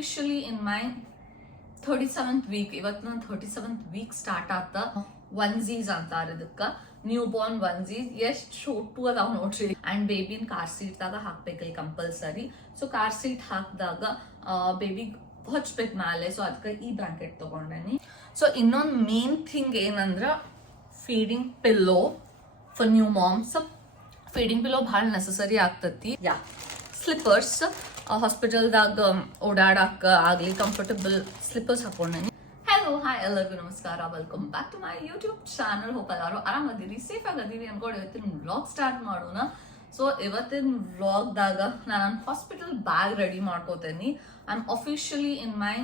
Officially in my thirty seventh week ಇವತ್ತು ನಾನು thirty seventh weak start ಆತ ಒನ್ಸೀಸ್ ಅಂತಾರ ಇದಕ್ಕೆ ನ್ಯೂ ಬಾರ್ನ್ ಒನ್ಸೀಸ್ ಎಷ್ಟು ಶೋಟು ಅದಾವ ನೋಡ್ರಿ. ಆ್ಯಂಡ್ ಬೇಬಿನ ಕಾರ್ ಸೀಟ್ದಾಗ ಹಾಕ್ಬೇಕಲ್ಲಿ ಕಂಪಲ್ಸರಿ ಸೊ ಕಾರ್ ಸೀಟ್ ಹಾಕಿದಾಗ ಬೇಬಿ ಹಚ್ಬೇಕು ಮ್ಯಾಲೆ. ಸೊ ಅದಕ್ಕೆ ಈ ಬ್ಲಾಂಕೆಟ್ ತೊಗೊಂಡೇನಿ. ಸೊ ಇನ್ನೊಂದು ಮೇನ್ ಥಿಂಗ್ ಏನಂದ್ರ feeding pillow for new moms feeding pillow ಭಾಳ ನೆಸಸರಿ ಆಗ್ತತಿ. ಯಾ ಸ್ಲಿಪ್ಪರ್ಸ್ ಹಾಸ್ಪಿಟಲ್ದಾಗ ಓಡಾಡಕ್ಕೆ ಆಗಲಿ ಕಂಫರ್ಟಬಲ್ ಸ್ಲಿಪ್ಪರ್ಸ್ ಹಾಕೊಂಡೇನಿ. ಹಲೋ ಹಾಯ್ ಎಲ್ಲರಿಗೂ ನಮಸ್ಕಾರ. Welcome back to my YouTube channel hope ಎಲ್ಲರೂ ಆರಾಮದಿರಿ? ಸೇಫ್ ಆಗದಿರಿ ಅನ್ಕೊಂಡು ಇವತ್ತಿನ ವ್ಲಾಗ್ ಸ್ಟಾರ್ಟ್ ಮಾಡೋಣ. ಸೊ ಇವತ್ತಿನ ವ್ಲಾಗ್ದಾಗ ನಾನು hospital bag ready ಮಾಡ್ಕೋತೇನಿ. I am officially in my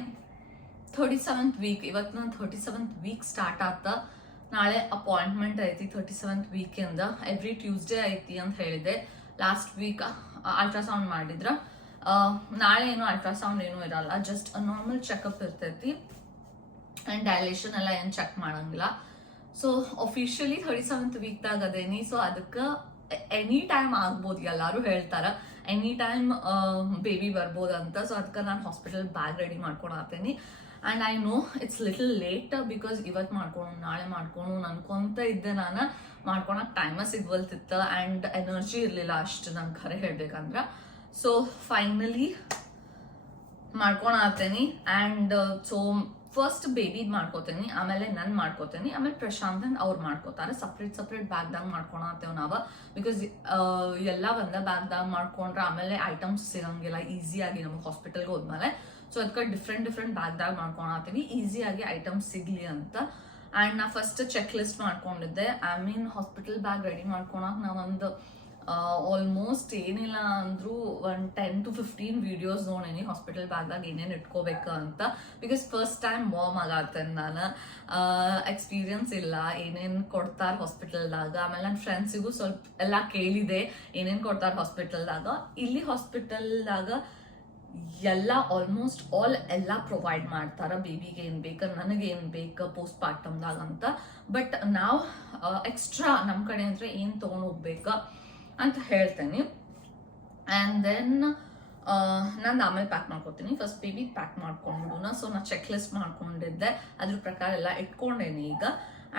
thirty seventh week ಇವತ್ತು ನಾನು ಥರ್ಟಿ ಸೆವೆಂತ್ ವೀಕ್ ಸ್ಟಾರ್ಟ್ ಆತ. ನಾಳೆ ಅಪಾಯಿಂಟ್ಮೆಂಟ್ ಐತಿ ಥರ್ಟಿ ಸೆವೆಂತ್ ವೀಕಿಂದ ಎವ್ರಿ ಟ್ಯೂಸ್ಡೇ ಐತಿ ಅಂತ ಹೇಳಿದೆ ಲಾಸ್ಟ್ ವೀಕ್ ಅಲ್ಟ್ರಾಸೌಂಡ್ ಮಾಡಿದ್ರ. ನಾಳೆ ಏನು ಅಲ್ಟ್ರಾಸೌಂಡ್ ಏನೂ ಇರಲ್ಲ ಜಸ್ಟ್ ನಾರ್ಮಲ್ ಚೆಕಪ್ ಇರ್ತೈತಿ. ಆ್ಯಂಡ್ ಡೈಲೇಷನ್ ಎಲ್ಲ ಏನು ಚೆಕ್ ಮಾಡಂಗಿಲ್ಲ. ಸೊ ಅಫಿಷಿಯಲಿ ಥರ್ಟಿ ಸೆವೆಂತ್ ವೀಕ್ದಾಗ ಅದೇನಿ. ಸೊ ಅದಕ್ಕೆ ಎನಿ ಟೈಮ್ ಆಗ್ಬೋದು, ಎಲ್ಲರೂ ಹೇಳ್ತಾರೆ. ಎನಿ ಟೈಮ್ ಬೇಬಿ ಬರ್ಬೋದಂತ. ಸೊ ಅದಕ್ಕೆ ನಾನು hospital bag ready ಮಾಡ್ಕೊಳತ್ತೇನಿ and I know it's little late because ಇವತ್ತು ಮಾಡ್ಕೊಂಡು ನಾಳೆ ಮಾಡ್ಕೊಳು ಅನ್ಕೊಂತ ಇದ್ದೆ ನಾನು. ಮಾಡ್ಕೊಳಕ್ಕೆ ಟೈಮ ಸಿಗ್ವಲ್ತಿತ್ತು. ಆ್ಯಂಡ್ ಎನರ್ಜಿ ಇರಲಿಲ್ಲ ಅಷ್ಟು ನಂಗೆ ಖರೆ ಹೇಳ್ಬೇಕಂದ್ರ. ಸೊ ಫೈನಲಿ ಮಾಡ್ಕೊಳತೀನಿ ಆ್ಯಂಡ್ ಸೊ ಫಸ್ಟ್ ಬೇಬಿದ್ ಮಾಡ್ಕೋತೀನಿ, ಆಮೇಲೆ ನನ್ ಮಾಡ್ಕೋತೀನಿ, ಆಮೇಲೆ ಪ್ರಶಾಂತನ್ ಅವ್ರು ಮಾಡ್ಕೋತಾರೆ. ಸಪ್ರೇಟ್ ಸಪ್ರೇಟ್ ಬ್ಯಾಗ್ದಾಗ ಮಾಡ್ಕೊಳತ್ತೇವ್ ನಾವು. ಬಿಕಾಸ್ ಎಲ್ಲ ಒಂದೇ ಬ್ಯಾಗ್ದಾಗ ಮಾಡ್ಕೊಂಡ್ರೆ ಆಮೇಲೆ ಐಟಮ್ಸ್ ಸಿಗಂಗಿಲ್ಲ ಈಸಿಯಾಗಿ ನಮಗೆ ಹಾಸ್ಪಿಟಲ್ಗೆ ಹೋದ್ಮೇಲೆ. ಸೊ ಅದಕ್ಕೆ ಡಿಫ್ರೆಂಟ್ ಡಿಫ್ರೆಂಟ್ ಬ್ಯಾಗ್ದಾಗ ಮಾಡ್ಕೊಳತ್ತೀವಿ ಈಸಿಯಾಗಿ ಐಟಮ್ಸ್ ಸಿಗಲಿ ಅಂತ. ಆ್ಯಂಡ್ ನಾ ಫಸ್ಟ್ ಚೆಕ್ ಲಿಸ್ಟ್ ಮಾಡ್ಕೊಂಡಿದ್ದೆ I mean hospital bag ready ಮಾಡ್ಕೊಳಕ್ಕೆ ನಾವೊಂದು ಆಲ್ಮೋಸ್ಟ್ ಏನಿಲ್ಲ ಅಂದರೂ one ten to fifteen videos ನೋಡೇನಿ hospital ಬ್ಯಾಗ್ದಾಗ ಏನೇನು ಇಟ್ಕೋಬೇಕು ಅಂತ. ಬಿಕಾಸ್ ಫಸ್ಟ್ ಟೈಮ್ ಮಾಮ್ ಆಗತ್ತೆ ನಾನು. ಎಕ್ಸ್ಪೀರಿಯನ್ಸ್ ಇಲ್ಲ. ಏನೇನು ಕೊಡ್ತಾರೆ ಹಾಸ್ಪಿಟಲ್ದಾಗ ಆಮೇಲೆ ನನ್ನ ಫ್ರೆಂಡ್ಸಿಗೂ ಸ್ವಲ್ಪ ಎಲ್ಲ ಕೇಳಿದೆ ಏನೇನು ಕೊಡ್ತಾರೆ ಹಾಸ್ಪಿಟಲ್ದಾಗ ಇಲ್ಲಿ ಹಾಸ್ಪಿಟಲ್ದಾಗ ಎಲ್ಲ ಆಲ್ಮೋಸ್ಟ್ ಆಲ್ ಎಲ್ಲ ಪ್ರೊವೈಡ್ ಮಾಡ್ತಾರ. ಬೇಬಿಗೆ ಏನು ಬೇಕು, ನನಗೆ ಏನ್ ಬೇಕ ಪೋಸ್ಟ್ ಪಾರ್ಟಮ್ದಾಗ ಅಂತ. ಬಟ್ ನಾವು ಎಕ್ಸ್ಟ್ರಾ ನಮ್ಮ ಕಡೆ ಅಂದ್ರೆ ಏನು ತಗೊಂಡ್ ಹೋಗ್ಬೇಕ? ಅಂತ ಹೇಳ್ತೇನೆ. ಆ್ಯಂಡ್ ದೆನ್ ನಾನು ಆಮೇಲೆ ಪ್ಯಾಕ್ ಮಾಡ್ಕೊತೀನಿ ಫಸ್ಟ್ ಬೇಬಿ ಪ್ಯಾಕ್ ಮಾಡ್ಕೊಂಡ್ಬಿಡುನ ಸೊ ನಾ ಚೆಕ್ ಲಿಸ್ಟ್ ಮಾಡ್ಕೊಂಡಿದ್ದೆ. ಅದ್ರ ಪ್ರಕಾರ ಎಲ್ಲ ಇಟ್ಕೊಂಡೇನಿ ಈಗ.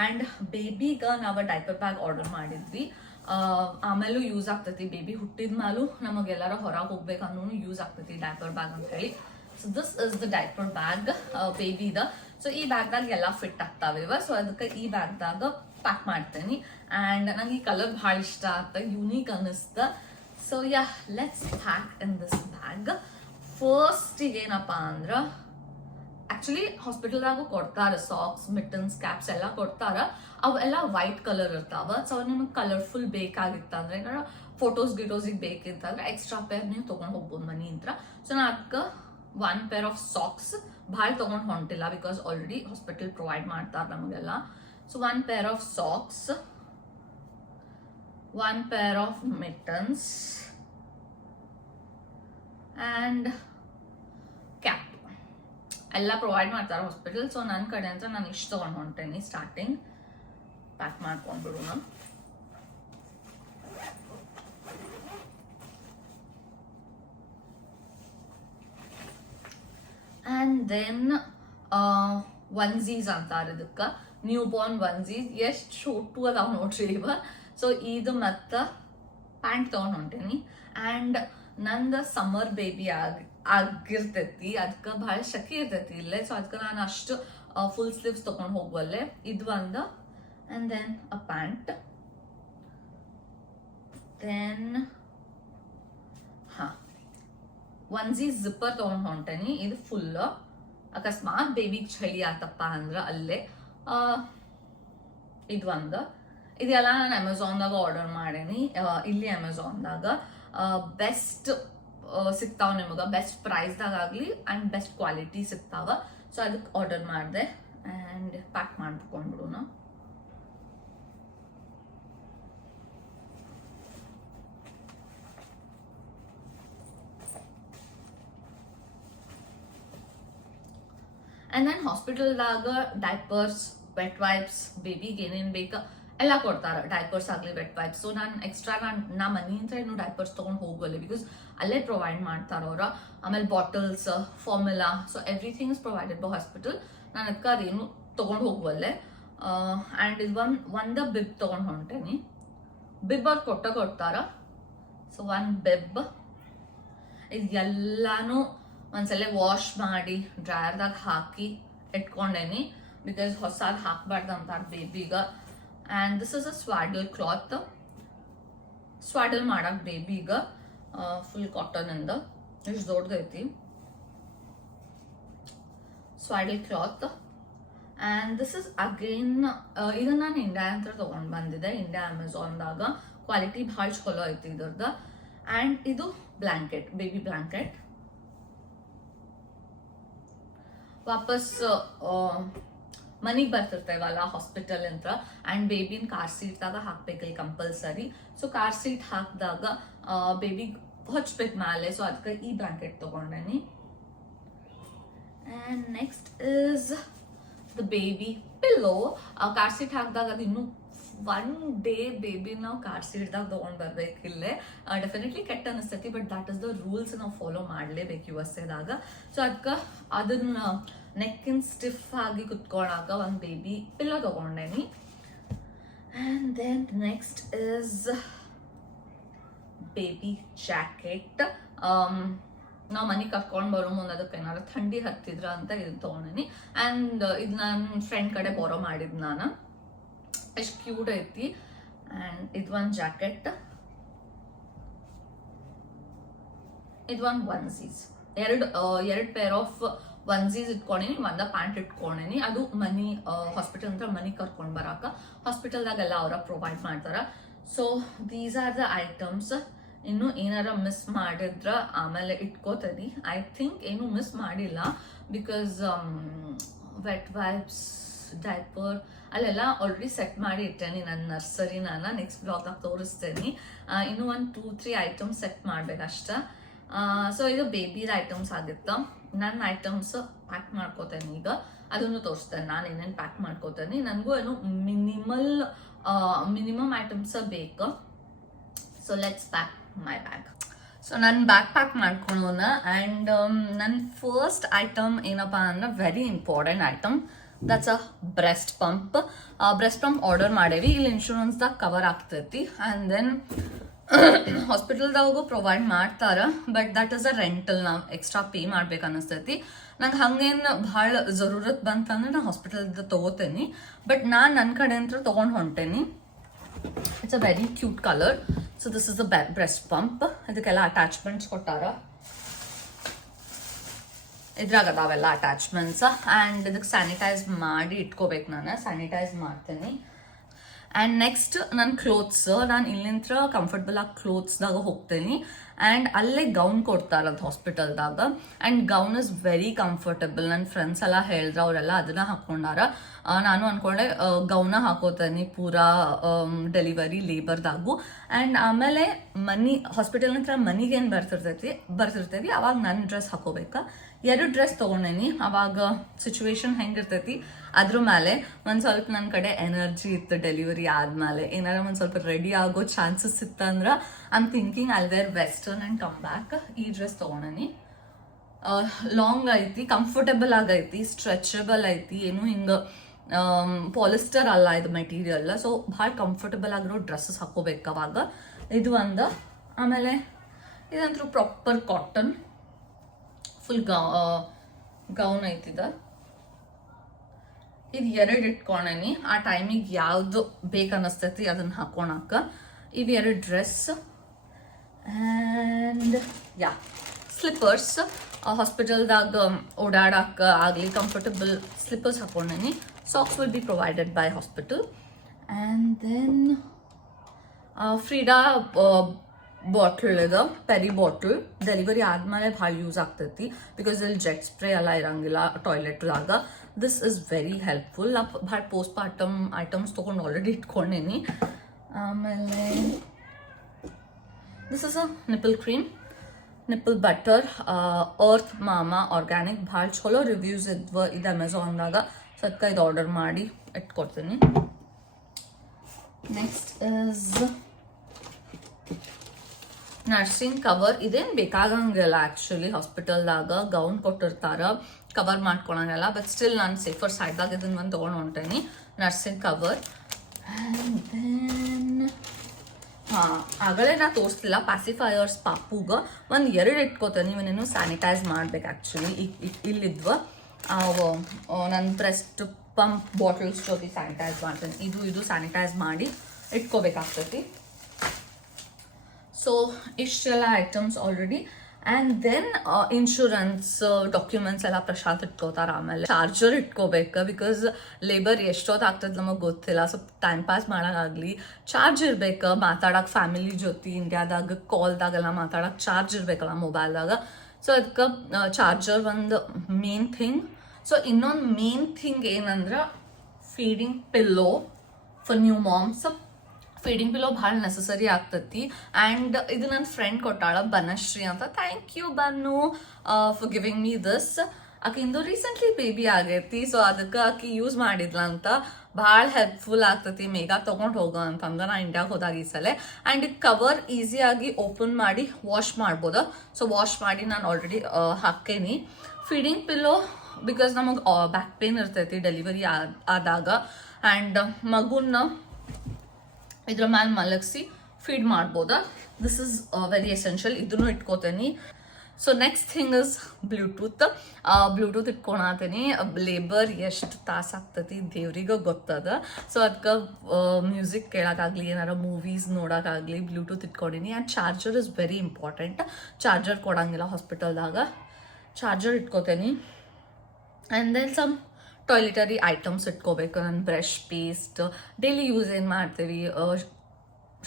ಆ್ಯಂಡ್ ಬೇಬಿಗ ನಾವು ಡೈಪರ್ ಬ್ಯಾಗ್ ಆರ್ಡರ್ ಮಾಡಿದ್ವಿ. ಆಮೇಲೂ ಯೂಸ್ ಆಗ್ತೈತಿ. ಬೇಬಿ ಹುಟ್ಟಿದ ಮೇಲೂ ನಮಗೆಲ್ಲರ ಹೊರಗೆ ಹೋಗ್ಬೇಕನ್ನೂ ಯೂಸ್ ಆಗ್ತೈತಿ ಡೈಪರ್ ಬ್ಯಾಗ್ ಅಂತ ಹೇಳಿ. So this is the diaper bag ಬೇಬಿದ so ಈ ಬ್ಯಾಗ್ದಾಗ ಎಲ್ಲ ಫಿಟ್ ಆಗ್ತಾವೆ ಸೊ ಅದಕ್ಕೆ ಈ ಬ್ಯಾಗ್ದಾಗ ಪ್ಯಾಕ್ ಮಾಡ್ತೇನೆ. ಆ್ಯಂಡ್ ನನಗೆ ಈ ಕಲರ್ ಭಾಳ ಇಷ್ಟ ಆತ unique ಅನ್ನಿಸ್ತ. So yeah let's pack in this bag ಫಸ್ಟಿಗೆ ಏನಪ್ಪ ಅಂದ್ರೆ ಆ್ಯಕ್ಚುಲಿ ಹಾಸ್ಪಿಟಲ್ದಾಗೂ ಕೊಡ್ತಾರೆ ಸಾಕ್ಸ್ ಮಿಟನ್ಸ್ ಕ್ಯಾಪ್ಸ್ ಎಲ್ಲ ಕೊಡ್ತಾರೆ. ಅವೆಲ್ಲ ವೈಟ್ ಕಲರ್ ಇರ್ತಾವ. ಸೊ ನಿಮಗೆ ಕಲರ್ಫುಲ್ ಬೇಕಾಗಿತ್ತಂದ್ರೆ ಏನಾರ ಫೋಟೋಸ್ ಗಿಟೋಸಿಗೆ ಬೇಕಿತ್ತಂದ್ರೆ ಎಕ್ಸ್ಟ್ರಾ ಪೇರ್ ನೀವು ತೊಗೊಂಡು ಹೋಗ್ಬೋದು ಮನಿ ಅಂತ ಸೊ ನಾ ಅದಕ್ಕೆ ಒನ್ ಪೇರ್ ಆಫ್ ಸಾಕ್ಸ್ ಭಾಳ ತೊಗೊಂಡು ಹೊಂಟಿಲ್ಲ ಬಿಕಾಸ್ ಆಲ್ರೆಡಿ ಹಾಸ್ಪಿಟಲ್ ಪ್ರೊವೈಡ್ ಮಾಡ್ತಾರೆ ನಮಗೆಲ್ಲ. So one pair of socks one pair of mittens and cap ಎಲ್ಲ ಪ್ರೊವೈಡ್ ಮಾಡ್ತಾರೆ ಹಾಸ್ಪಿಟಲ್ ಸೊ ನನ್ನ ಕಡೆ ಅಂತ ನಾನು ಇಷ್ಟು ತೊಗೊಂಡು ಹೊಂಟೇನಿ ಸ್ಟಾರ್ಟಿಂಗ್ ಪ್ಯಾಕ್ ಮಾಡ್ಕೊಂಡ್ಬಿಡೋಣ ಆ್ಯಂಡ್ ದೆನ್ ಒನ್ಸೀಸ್ ಅಂತಾರೆ ಇದಕ್ಕೆ. ನ್ಯೂ ಬಾರ್ನ್ ಒನ್ಸೀಸ್ ಎಷ್ಟು ಶೋಟು ಅದಾವ ನೋಡ್ರಿ ಇವ ಸೊ ಇದು ಮತ್ತು ಪ್ಯಾಂಟ್ ತೊಗೊಂಡು ಹೊಂಟೇನಿ ಆ್ಯಂಡ್ ನಂದು ಸಮ್ಮರ್ ಬೇಬಿ ಆಗಿ ಆಗಿರ್ತೈತಿ ಅದಕ್ಕೆ ಭಾಳ ಶಕಿ ಇರ್ತೈತಿ ಇಲ್ಲೇ ಸೊ ಅದಕ್ಕೆ ನಾನು ಅಷ್ಟು ಫುಲ್ ಸ್ಲೀವ್ಸ್ ತೊಗೊಂಡು ಹೋಗ್ವಲ್ಲೆ ಇದು ಒಂದು and then a pant then ಹಾಂ ಒನ್ಸಿ ಜಿಪ್ಪರ್ ತೊಗೊಂಡು ಹೊಂಟೇನಿ ಇದು ಫುಲ್ಲು ಅಕಸ್ಮಾತ್ ಬೇಬಿಗೆ ಚಳಿ ಆತಪ್ಪ ಅಂದ್ರೆ ಅಲ್ಲೇ ಇದು ಒಂದು ಇದೆಲ್ಲ ನಾನು ಅಮೆಝಾನ್ದಾಗ ಆರ್ಡರ್ ಮಾಡೀನಿ. ಇಲ್ಲಿ ಅಮೆಝಾನ್ದಾಗ ಬೆಸ್ಟ್ ಸಿಗ್ತಾವ ನಿಮಗೆ. ಬೆಸ್ಟ್ ಪ್ರೈಸ್ದಾಗ ಆಗಲಿ ಆ್ಯಂಡ್ ಬೆಸ್ಟ್ ಕ್ವಾಲಿಟಿ ಸಿಗ್ತಾವ. ಸೊ ಅದಕ್ಕೆ ಆರ್ಡರ್ ಮಾಡಿದೆ ಆ್ಯಂಡ್ ಪ್ಯಾಕ್ ಮಾಡ್ಕೊಂಡ್ಬಿಡೋಣ. ಆ್ಯಂಡ್ ದೆನ್ ಹಾಸ್ಪಿಟಲ್ದಾಗ ಡೈಪರ್ಸ್ ವೆಟ್ ವೈಪ್ಸ್ ಬೇಬಿಗೆ ಏನೇನು ಬೇಕು ಎಲ್ಲ ಕೊಡ್ತಾರೆ. ಡೈಪರ್ಸ್ ಆಗಲಿ ವೆಟ್ ವೈಪ್ಸ್ ಸೊ ನಾನು ಎಕ್ಸ್ಟ್ರಾ ನಾನು, ನಾ ಮನೆಯಿಂದ ಏನು ಡೈಪರ್ಸ್ ತೊಗೊಂಡು ಹೋಗಲ್ಲ ಬಿಕಾಸ್ ಅಲ್ಲೇ ಪ್ರೊವೈಡ್ ಮಾಡ್ತಾರೆ ಅವ್ರ. ಆಮೇಲೆ bottles formula so everything is provided by hospital ನಾನು ಅದಕ್ಕೆ ಅದೇನು ತೊಗೊಂಡು ಹೋಗವಲ್ಲೆ. ಆ್ಯಂಡ್ ಇದು ಒಂದು ದ ಬಿಬ್ ತೊಗೊಂಡು ಹೊಂಟೇನಿ. ಬಿಬ್ ಅವ್ರು ಕೊಟ್ಟ ಕೊಡ್ತಾರ. ಸೊ ಒನ್ ಬೆಬ್ ಇದು ಎಲ್ಲಾನು ಒಂದ್ಸಲ ವಾಶ್ ಮಾಡಿ ಡ್ರಯರ್ದಾಗ ಹಾಕಿ ಇಟ್ಕೊಂಡೇನಿ. ಬಿಕಾಸ್ ಹೊಸದು ಹಾಕಬಾರ್ದು ಅಂತಾರೆ ಬೇಬಿಗ and this is a swaddle cloth swaddle ಮಾಡಕ್ಕೆ ಬೇಬಿಗ ಫುಲ್ ಕಾಟನ್ ಇಂದ ಇಷ್ಟು ದೊಡ್ಡದೈತಿ swaddle cloth and this is again ಇದು ನಾನು ಇಂಡಿಯಾ ಅಂತ ತೊಗೊಂಡು ಬಂದಿದ್ದೆ ಇಂಡಿಯಾ ಅಮೆಝಾನ್ದಾಗ ಕ್ವಾಲಿಟಿ ಭಾಳ ಚಲೋ ಐತಿ ಇದ್ರದ ಆ್ಯಂಡ್ ಇದು ಬ್ಲ್ಯಾಂಕೆಟ್ ಬೇಬಿ ಬ್ಲ್ಯಾಂಕೆಟ್ ವಾಪಸ್ ಮನಿಗೆ ಬರ್ತಿರ್ತೇವಲ್ಲ ಹಾಸ್ಪಿಟಲ್ ಅಂತ ಆ್ಯಂಡ್ ಬೇಬಿನ ಕಾರ್ ಸೀಟ್ದಾಗ ಹಾಕ್ಬೇಕಲ್ಲಿ ಕಂಪಲ್ಸರಿ ಸೊ ಕಾರ್ ಸೀಟ್ ಹಾಕಿದಾಗ ಬೇಬಿಗೆ ಹೊಚ್ಬೇಕು ಮೇಲೆ ಸೊ ಅದಕ್ಕೆ ಈ blanket ತೊಗೊಂಡೇನಿ. And next is the baby pillow car seat ಹಾಕಿದಾಗ ಅದು ಇನ್ನೂ ಒನ್ ಡೇ ಬೇಬಿ ನಾವು ಕಾರ್ ಸೀಟ್ದಾಗ ತೊಗೊಂಡು ಬರ್ಬೇಕಿಲ್ಲೇ ಡೆಫಿನೆಟ್ಲಿ ಕೆಟ್ಟ ಅನಿಸ್ತೈತಿ but that is the rules ನಾವು ಫಾಲೋ ಮಾಡಲೇಬೇಕು ಯು ಎಸ್ ಎದಾಗ ಸೊ ಅದಕ್ಕೆ ಅದನ್ನ ನೆಕ್ಕಿನ್ ಸ್ಟಿಫ್ ಆಗಿ ಕುತ್ಕೊಳಾಗ ಒಂದು baby pillow ತೊಗೊಂಡೇನಿ. And then next is baby jacket ನಾವು ಮನೆಗೆ ಕರ್ಕೊಂಡು ಬರೋ ಮುಂದೆ ಅದಕ್ಕೆ ಏನಾದ್ರು ಥಂಡಿ ಹತ್ತಿದ್ರ ಅಂತ ಇದು ತೊಗೊಂಡಿನಿ. ಆ್ಯಂಡ್ ಇದು ನನ್ನ ಫ್ರೆಂಡ್ ಕಡೆ ಬರೋ ಮಾಡಿದ್ ನಾನು. ಎಷ್ಟು ಕ್ಯೂಟ್ ಐತಿ. ಆ್ಯಂಡ್ ಇದು ಒಂದು ಜಾಕೆಟ್ ಇದು ಒಂದು ಒನ್ಸೀಸ್ ಎರಡು ಎರಡು ಪೇರ್ ಆಫ್ ಒನ್ಸೀಸ್ ಇಟ್ಕೊಂಡಿನಿ, ಒಂದ ಪ್ಯಾಂಟ್ ಇಟ್ಕೊಂಡಿನಿ. ಅದು ಮನಿ ಹಾಸ್ಪಿಟಲ್ ಅಂತ ಮನಿ ಕರ್ಕೊಂಡು ಬರಾಕ. ಹಾಸ್ಪಿಟಲ್ದಾಗೆಲ್ಲ ಅವರ ಪ್ರೊವೈಡ್ ಮಾಡ್ತಾರ. So these are the items ಇನ್ನು ಏನಾರ ಮಿಸ್ ಮಾಡಿದ್ರ ಆಮೇಲೆ ಇಟ್ಕೋತದಿ. ಐ ಥಿಂಕ್ ಏನು ಮಿಸ್ ಮಾಡಿಲ್ಲ. ಬಿಕಾಸ್ ವೆಟ್ ವೈಪ್ಸ್ ಡೈಪರ್ ಅಲ್ಲೆಲ್ಲ ಆಲ್ರೆಡಿ ಸೆಟ್ ಮಾಡಿ ಇಟ್ಟೇನಿ ನನ್ನ ನರ್ಸರಿ ನಾನು ನೆಕ್ಸ್ಟ್ ಬ್ಲಾಗ್ನಾಗ ತೋರಿಸ್ತೇನೆ. ಇನ್ನೂ ಒಂದು ಟೂ ತ್ರೀ ಐಟಮ್ಸ್ ಸೆಟ್ ಮಾಡ್ಬೇಕಷ್ಟ. ಸೊ ಇದು ಬೇಬಿದ ಐಟಮ್ಸ್ ಆಗಿತ್ತು. ನನ್ನ ಐಟಮ್ಸ್ ಪ್ಯಾಕ್ ಮಾಡ್ಕೋತೇನೆ ಈಗ. ಅದನ್ನು ತೋರಿಸ್ತೇನೆ ನಾನು ಏನೇನು ಪ್ಯಾಕ್ ಮಾಡ್ಕೋತೇನೆ. ನನಗೂ ಏನು ಮಿನಿಮಲ್ ಮಿನಿಮಮ್ ಐಟಮ್ಸ್ ಬೇಕು. So let's pack my bag so ನಾನು ಬ್ಯಾಕ್ ಪ್ಯಾಕ್ ಮಾಡ್ಕೊಳ್ಳೋಣ ಆ್ಯಂಡ್ ನನ್ನ ಫಸ್ಟ್ ಐಟಮ್ ಏನಪ್ಪ ಅಂದ್ರೆ very important item that's a breast pump breast pump order ಮಾಡೇವಿ. ಇಲ್ಲಿ ಇನ್ಶೂರೆನ್ಸ್ದಾಗ ಕವರ್ ಆಗ್ತೈತಿ. ಆ್ಯಂಡ್ ದೆನ್ ಹಾಸ್ಪಿಟಲ್ದಾಗೂ ಪ್ರೊವೈಡ್ ಮಾಡ್ತಾರೆ. But that is a rental ನಾವು ಎಕ್ಸ್ಟ್ರಾ ಪೇ ಮಾಡ್ಬೇಕು ಅನಿಸ್ತೈತಿ. ನಂಗೆ ಹಂಗೇನು ಭಾಳ ಜರೂರತ್ ಬಂತಂದ್ರೆ ನಾನು ಹಾಸ್ಪಿಟಲ್ದ ತೊಗೋತೇನೆ. ಬಟ್ ನಾನು ನನ್ನ ಕಡೆ ಅಂತ ತೊಗೊಂಡು ಹೊಂಟೇನಿ. It's a very cute colour so this is the breast pump ಇದಕ್ಕೆಲ್ಲ ಅಟ್ಯಾಚ್ಮೆಂಟ್ಸ್ ಕೊಟ್ಟಾರ. ಇದ್ರಾಗ ಅದಾವೆಲ್ಲ ಅಟ್ಯಾಚ್ಮೆಂಟ್ಸ್ ಆ್ಯಂಡ್ ಇದಕ್ಕೆ ಸ್ಯಾನಿಟೈಸ್ ಮಾಡಿ ಇಟ್ಕೋಬೇಕು ನಾನು. ಸ್ಯಾನಿಟೈಸ್ ಮಾಡ್ತೀನಿ. ಆ್ಯಂಡ್ ನೆಕ್ಸ್ಟ್ ನನ್ನ ಕ್ಲೋತ್ಸ್ ನಾನು ಇಲ್ಲಿಂತ್ರ ಕಂಫರ್ಟಬಲ್ ಆಗಿ ಕ್ಲೋತ್ಸ್ದಾಗ ಹೋಗ್ತೀನಿ. ಆ್ಯಂಡ್ ಅಲ್ಲೇ ಗೌನ್ ಕೊಡ್ತಾರಂತ ಹಾಸ್ಪಿಟಲ್ದಾಗ and gown is very comfortable ನನ್ನ ಫ್ರೆಂಡ್ಸ್ ಎಲ್ಲ ಹೇಳಿದ್ರೆ ಅವರೆಲ್ಲ ಅದನ್ನ ಹಾಕೊಂಡಾರ. ನಾನು ಅಂದ್ಕೊಂಡೆ ಗೌನ ಹಾಕೋತೀನಿ ಪೂರಾ ಡೆಲಿವರಿ ಲೇಬರ್ದಾಗು ಆ್ಯಂಡ್ ಆಮೇಲೆ ಮನಿ ಹಾಸ್ಪಿಟಲ್ ನಂತರ ಮನಿಗೇನು ಬರ್ತಿರ್ತೈತಿ ಬರ್ತಿರ್ತೈತಿ, ಅವಾಗ ನನ್ನ ಡ್ರೆಸ್ ಹಾಕೋಬೇಕಾ? ಎರಡು ಡ್ರೆಸ್ ತೊಗೊಂಡೇನಿ. ಅವಾಗ ಸಿಚುವೇಶನ್ ಹೆಂಗಿರ್ತೈತಿ? ಅದ್ರ ಮೇಲೆ ಒಂದು ಸ್ವಲ್ಪ ನನ್ನ ಕಡೆ ಎನರ್ಜಿ ಇತ್ತು ಡೆಲಿವರಿ ಆದ್ಮೇಲೆ. ಏನಾರ ಒಂದು ಸ್ವಲ್ಪ ರೆಡಿ ಆಗೋ ಚಾನ್ಸಸ್ ಇತ್ತಂದ್ರೆ I am thinking I'll wear western and come back ಈ ಡ್ರೆಸ್ ತೊಗೊಂಡೇನಿ. ಲಾಂಗ್ ಐತಿ ಕಂಫರ್ಟಬಲ್ ಆಗೈತಿ ಸ್ಟ್ರೆಚಬಲ್ ಐತಿ. ಏನು ಹಿಂಗೆ ಪಾಲಿಸ್ಟರ್ ಅಲ್ಲ ಇದು ಮೆಟೀರಿಯಲ್ ಸೊ ಭಾಳ ಕಂಫರ್ಟಬಲ್ ಆಗಿರೋ ಡ್ರೆಸ್ಸಸ್ ಹಾಕೋಬೇಕು ಅವಾಗ. ಇದು ಒಂದು. ಆಮೇಲೆ ಇದಂತೂ ಪ್ರಾಪರ್ ಕಾಟನ್ ಫುಲ್ ಗೌನ್ ಐತಿದ. ಇದು ಎರಡು ಇಟ್ಕೊಂಡೇನಿ ಆ ಟೈಮಿಗೆ ಯಾವುದು ಬೇಕು ಅನ್ನಿಸ್ತೈತಿ ಅದನ್ನ ಹಾಕೊಳಕ ಎರಡು ಡ್ರೆಸ್ ಆ್ಯಂಡ್ ಯಾ ಸ್ಲಿಪ್ಪರ್ಸ್ ಹಾಸ್ಪಿಟಲ್ದಾಗ ಓಡಾಡಕ್ಕೆ ಆಗಲಿ comfortable slippers ಹಾಕೊಂಡೇನಿ socks will be provided by hospital and then Frida bottle ಇದು ಪೆರಿ ಬಾಟ್ಲ್ ಡೆಲಿವರಿ ಆದ್ಮೇಲೆ ಭಾಳ ಯೂಸ್ ಆಗ್ತೈತಿ ಬಿಕಾಸ್ ಇಲ್ಲಿ ಜೆಟ್ ಸ್ಪ್ರೇ ಎಲ್ಲ ಇರಂಗಿಲ್ಲ ಟಾಯ್ಲೆಟ್ದಾಗ ದಿಸ್ ಇಸ್ ವೆರಿ ಹೆಲ್ಪ್ಫುಲ್ ನಾ ಭಾಳ ಪೋಸ್ಟ್ ಪಾರ್ಟಮ್ ಐಟಮ್ಸ್ ತೊಗೊಂಡು ಆಲ್ರೆಡಿ ಇಟ್ಕೊಂಡೇನಿ ಆಮೇಲೆ this is a nipple cream nipple butter Earth Mama organic ಭಾಳ ಚಲೋ ರಿವ್ಯೂಸ್ ಇದ್ವ ಇದು ಅಮೆಝಾನ್ದಾಗ ಸೊ ಅದಕ್ಕೆ ಇದು ಆರ್ಡರ್ ಮಾಡಿ ಇಟ್ಕೊಡ್ತೀನಿ ನೆಕ್ಸ್ಟ್ ಇಸ್ ನರ್ಸಿಂಗ್ ಕವರ್, ಇದೇನು ಬೇಕಾಗಂಗಿಲ್ಲ ಆ್ಯಕ್ಚುಲಿ ಹಾಸ್ಪಿಟಲ್ದಾಗ ಗೌನ್ ಕೊಟ್ಟಿರ್ತಾರ ಕವರ್ ಮಾಡ್ಕೊಳಂಗಿಲ್ಲ ಬಟ್ ಸ್ಟಿಲ್ ನಾನು ಸೇಫರ್ ಸೈಡ್ದಾಗ ಇದನ್ನ ಬಂದು ತೊಗೊಂಡು ಹೊಂಟೇನಿ, ನರ್ಸಿಂಗ್ ಕವರ್ ಹಾಂ, ಆಗಲೇ ನಾ ತೋರಿಸ್ತಿಲ್ಲ ಪ್ಯಾಸಿಫೈಯರ್ಸ್ ಪಾಪುಗ ಒಂದು ಎರಡು ಇಟ್ಕೋತೇನೆ ಇವನೇನು ಸ್ಯಾನಿಟೈಸ್ ಮಾಡ್ಬೇಕು ಆ್ಯಕ್ಚುಲಿ ಇಲ್ಲಿದ್ವ. ನನ್ನ ಬ್ರೆಸ್ಟ್ ಪಂಪ್ ಬಾಟಲ್ಸ್ ಜೊತೆ ಸ್ಯಾನಿಟೈಸ್ ಮಾಡ್ತೇನೆ, ಇದು ಇದು ಸ್ಯಾನಿಟೈಸ್ ಮಾಡಿ ಇಟ್ಕೋಬೇಕಾಗ್ತೈತಿ. ಸೊ ಇಷ್ಟೆಲ್ಲ items already and then insurance documents ಎಲ್ಲ ಪ್ರಶಾಂತ್ ಇಟ್ಕೋತಾರೆ ಆಮೇಲೆ. ಚಾರ್ಜರ್ ಇಟ್ಕೋಬೇಕು ಬಿಕಾಸ್ ಲೇಬರ್ ಎಷ್ಟೊತ್ತು ಆಗ್ತದೆ ನಮಗೆ ಗೊತ್ತಿಲ್ಲ. ಸ್ವಲ್ಪ ಟೈಮ್ ಪಾಸ್ ಮಾಡೋಕ್ಕಾಗಲಿ ಚಾರ್ಜ್ ಇರ್ಬೇಕು. ಮಾತಾಡೋಕೆ ಫ್ಯಾಮಿಲಿ ಜೊತೆ ಇಂಡಿಯಾದಾಗ ಕಾಲ್ದಾಗೆಲ್ಲ ಮಾತಾಡೋಕೆ ಚಾರ್ಜ್ ಇರಬೇಕಲ್ಲ ಮೊಬೈಲ್ದಾಗ ಸೊ ಅದಕ್ಕೆ ಚಾರ್ಜರ್ ಒಂದು ಮೇನ್ ಥಿಂಗ್ ಸೊ ಇನ್ನೊಂದು ಮೇನ್ ಥಿಂಗ್ ಏನಂದ್ರೆ feeding pillow for new moms feeding pillow ಭಾಳ ನೆಸಸರಿ ಆಗ್ತತಿ. ಆ್ಯಂಡ್ ಇದು ನನ್ನ ಫ್ರೆಂಡ್ ಕೊಟ್ಟಾಳ, ಬನಶ್ರೀ ಅಂತ. Thank you Bannu for giving me this ಆಕಿಂದು recently baby ಆಗೈತಿ ಸೊ ಅದಕ್ಕೆ ಆಕಿ ಯೂಸ್ ಮಾಡಿದ್ಲ ಅಂತ. ಭಾಳ ಹೆಲ್ಪ್ಫುಲ್ ಆಗ್ತತಿ ಮೇಗ ತೊಗೊಂಡು ಹೋಗೋ ಅಂತಂದ್ರೆ ನಾ ಇಂಡಿಯಾಗೆ ಹೋದಾಗ ಈ ಸಲ. ಆ್ಯಂಡ್ ಇದು ಕವರ್ ಈಸಿಯಾಗಿ ಓಪನ್ ಮಾಡಿ ವಾಶ್ ಮಾಡ್ಬೋದು? ಸೊ ವಾಶ್ ಮಾಡಿ ನಾನು ಆಲ್ರೆಡಿ ಹಾಕೇನಿ ಫೀಡಿಂಗ್ ಪಿಲ್ಲೋ ಬಿಕಾಸ್ ನಮಗೆ ಬ್ಯಾಕ್ ಪೇನ್ ಇರ್ತೈತಿ ಡೆಲಿವರಿ ಆದಾಗ. ಆ್ಯಂಡ್ ಮಗುನ ಇದ್ರ ಮ್ಯಾಲೆ ಮಲಗಿಸಿ ಫೀಡ್ ಮಾಡ್ಬೋದಾ? ದಿಸ್ ಇಸ್ ವೆರಿ ಎಸೆನ್ಷಿಯಲ್ ಇದನ್ನು ಇಟ್ಕೋತೀನಿ. So next thing is Bluetooth Bluetooth ಇಟ್ಕೊಳತೀನಿ labour ಎಷ್ಟು ತಾಸು ಆಗ್ತತಿ ದೇವ್ರಿಗೆ ಗೊತ್ತದ. ಸೊ ಅದಕ್ಕೆ ಮ್ಯೂಸಿಕ್ ಕೇಳೋಕ್ಕಾಗಲಿ ಏನಾರ ಮೂವೀಸ್ ನೋಡೋಕ್ಕಾಗಲಿ Bluetooth ಇಟ್ಕೊಂಡಿನಿ. And charger is very important charger ಕೊಡಂಗಿಲ್ಲ ಹಾಸ್ಪಿಟಲ್ದಾಗ charger ಇಟ್ಕೋತೀನಿ. And then some toiletry items ಇಟ್ಕೋಬೇಕು, ನಾನು ಬ್ರಷ್ ಪೇಸ್ಟ್ ಡೈಲಿ ಯೂಸ್ ಏನು ಮಾಡ್ತೀವಿ?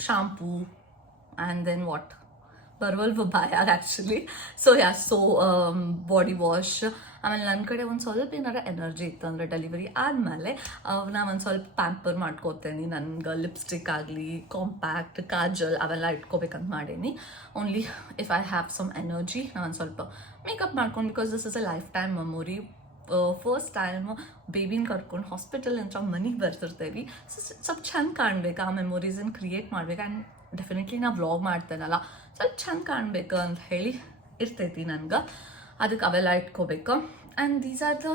ಶಾಂಪೂ ಆ್ಯಂಡ್ ದೆನ್ ವಾಟ್ ಬರ್ವಲ್ವ ಬಾಯಾಗ actually so yeah so body wash ಆಮೇಲೆ ನನ್ನ ಕಡೆ ಒಂದು ಸ್ವಲ್ಪ ಏನಾರ ಎನರ್ಜಿ ಇತ್ತು ಅಂದರೆ ಡೆಲಿವರಿ ಆದಮೇಲೆ ನಾನು ಒಂದು ಸ್ವಲ್ಪ ಪ್ಯಾಂಪರ್ ಮಾಡ್ಕೋತೇನೆ. ನನ್ಗೆ ಲಿಪ್ಸ್ಟಿಕ್ ಆಗಲಿ ಕಾಂಪ್ಯಾಕ್ಟ್ ಕಾಜಲ್ ಅವೆಲ್ಲ ಇಟ್ಕೋಬೇಕಂತ ಮಾಡೀನಿ. Only if I have some energy ನಾನು ಒಂದು ಸ್ವಲ್ಪ ಮೇಕಪ್ ಮಾಡ್ಕೊಂಡು because this is a lifetime memory first time ಬೇಬಿನ ಕರ್ಕೊಂಡು ಹಾಸ್ಪಿಟಲ್ ಅಂತ ಮನೆಗೆ ಬರ್ತಿರ್ತೇವೆ ಸೊ, ಸ್ವಲ್ಪ ಚಂದ ಕಾಣ್ಬೇಕು, ಆ ಮೆಮೊರೀಸನ್ನು ಕ್ರಿಯೇಟ್ ಮಾಡ್ಬೇಕು ಆ್ಯಂಡ್ ಡೆಫಿನೆಟ್ಲಿ ನಾ ವ್ಲಾಗ್ ಮಾಡ್ತೇನಲ್ಲ ಸ್ವಲ್ಪ ಚಂದ ಕಾಣ್ಬೇಕು ಅಂತ ಹೇಳಿ ಇರ್ತೈತಿ ನನಗೆ. ಅದಕ್ಕೆ ಅವೆಲ್ಲ ಇಟ್ಕೋಬೇಕು. And these are the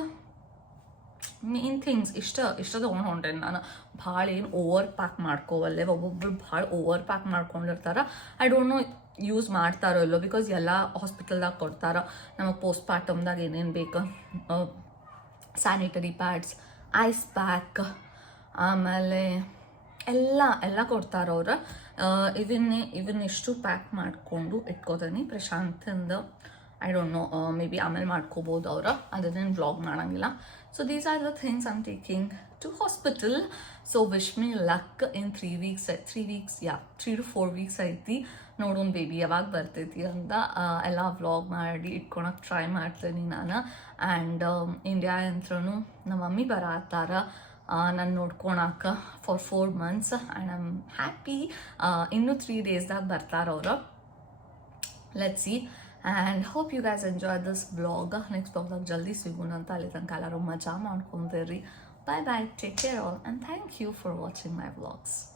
main things ಇಷ್ಟ ಇಷ್ಟ ತೊಗೊಂಡು ನಾನು. ಭಾಳ ಏನು ಓವರ್ ಪ್ಯಾಕ್ ಮಾಡ್ಕೋವಲ್ಲೆ ಒಬ್ಬೊಬ್ರು ಭಾಳ ಓವರ್ ಪ್ಯಾಕ್ ಮಾಡ್ಕೊಂಡಿರ್ತಾರೆ. ಐ ಡೋಂಟ್ ನೋ ಯೂಸ್ ಮಾಡ್ತಾರೋ ಇಲ್ಲೋ ಬಿಕಾಸ್ ಎಲ್ಲ ಹಾಸ್ಪಿಟಲ್ದಾಗ ಕೊಡ್ತಾರೆ. ನಮಗೆ ಪೋಸ್ಟ್ ಪಾರ್ಟಮ್ದಾಗ ಏನೇನು ಬೇಕು ಸ್ಯಾನಿಟರಿ ಪ್ಯಾಡ್ಸ್ ಐಸ್ ಪ್ಯಾಕ್ ಆಮೇಲೆ ಎಲ್ಲ ಎಲ್ಲ ಕೊಡ್ತಾರೆ ಅವ್ರು. ಇವನ್ನೇ ಇವನ್ನೆಷ್ಟು ಪ್ಯಾಕ್ ಮಾಡಿಕೊಂಡು ಇಟ್ಕೋತೀನಿ. ಪ್ರಶಾಂತಿಂದ I don't know maybe ಆಮೇಲೆ ಮಾಡ್ಕೋಬೋದು ಅವ್ರು. ಅದನ್ನೇನು ವ್ಲಾಗ್ ಮಾಡೋಂಗಿಲ್ಲ. So these are the things am taking to hospital. So wish me luck in three weeks. Three weeks, yeah, three to four weeks ಐತಿ. ನೋಡೋಣ ಬೇಬಿ ಯಾವಾಗ ಬರ್ತೈತಿ ಅಂತ ಎಲ್ಲ ವ್ಲಾಗ್ ಮಾಡಿ ಇಟ್ಕೊಳಕ್ಕೆ ಟ್ರೈ ಮಾಡ್ತೀನಿ ನಾನು. ಆ್ಯಂಡ್ ಇಂಡಿಯಾ ಯಂತ್ರನು ನಮ್ಮ ಮಮ್ಮಿ ಬರತ್ತಾರ ನಾನು ನೋಡ್ಕೊಳಕ್ಕೆ for four months and I'm happy ಇನ್ನೂ ತ್ರೀ ಡೇಸ್ದಾಗ ಬರ್ತಾರೆ ಅವರು. Let see and hope you guys enjoy this vlog next ಬ್ಲಾಗ್ದಾಗ ಜಲ್ದಿ ಸಿಗೋಣ ಅಂತ ಅಲ್ಲಿ ತನಕ ಎಲ್ಲರೂ ಮಜಾ ಮಾಡ್ಕೊಂತೀರಿ. Bye bye, take care all and thank you for watching my vlogs.